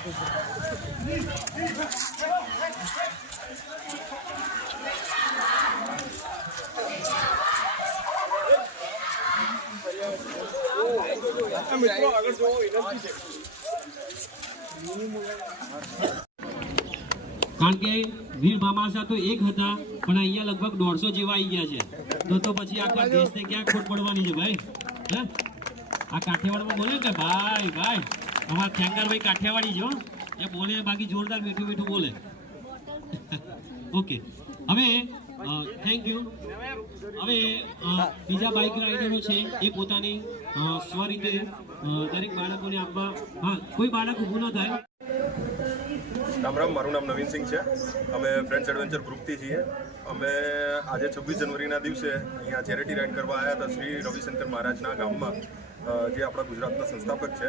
કારણ કે વીર ભામાસા તો એક હતા પણ અહીંયા લગભગ 150 જેવા આવી ગયા છે, તો પછી આખા દેશને ક્યાં ખોટ પડવાની છે ભાઈ? હે આ કાઠિયાવાડમાં બોલે કે ભાઈ ભાઈ અમારા ખેંગારભાઈ કાઠિયાવાડી છે, એ બોલે બાકી જોરદાર મીઠું મીઠું બોલે. ઓકે, હવે થેન્ક યુ. હવે બીજા બાઇક રાઇડરો છે એ પોતાની સ્વરીતે દરેક બાળકોને આપવા. હા, કોઈ બાળક ઊભું ન થાય. રામ રામ, મારું નામ નવીનસિંહ છે. અમે ફ્રેન્ડ્સ એડવેન્ચર ગ્રુપથી છીએ. અમે આજે 26 જનવરીના દિવસે અહીંયા ચેરિટી રાઇડ કરવા આવ્યા હતા શ્રી રવિશંકર મહારાજના ગામમાં, જે આપણા ગુજરાતના સંસ્થાપક છે.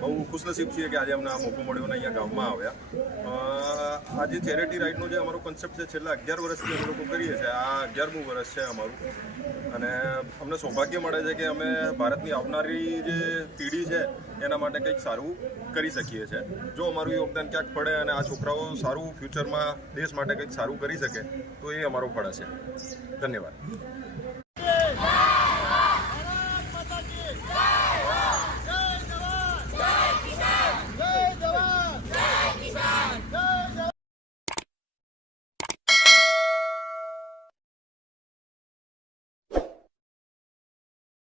બહુ ખુશનસીબ છીએ કે આજે અમને આ મોકો મળ્યો ને અહીંયા ગામમાં આવ્યા. આજે ચેરિટી રાઇડનો જે અમારો કન્સેપ્ટ છે, છેલ્લા 11 વર્ષથી અમે લોકો કરીએ છીએ. આ 11મું વર્ષ છે અમારું, અને અમને સૌભાગ્ય મળે છે કે અમે ભારતની આવનારી જે પેઢી છે એના માટે કંઈક સારું કરી શકીએ છીએ. જો અમારું યોગદાન ક્યાંક પડે અને આ છોકરાઓ સારું ફ્યુચરમાં દેશ માટે કંઈક સારું કરી શકે તો એ અમારો ફળ છે. ધન્યવાદ.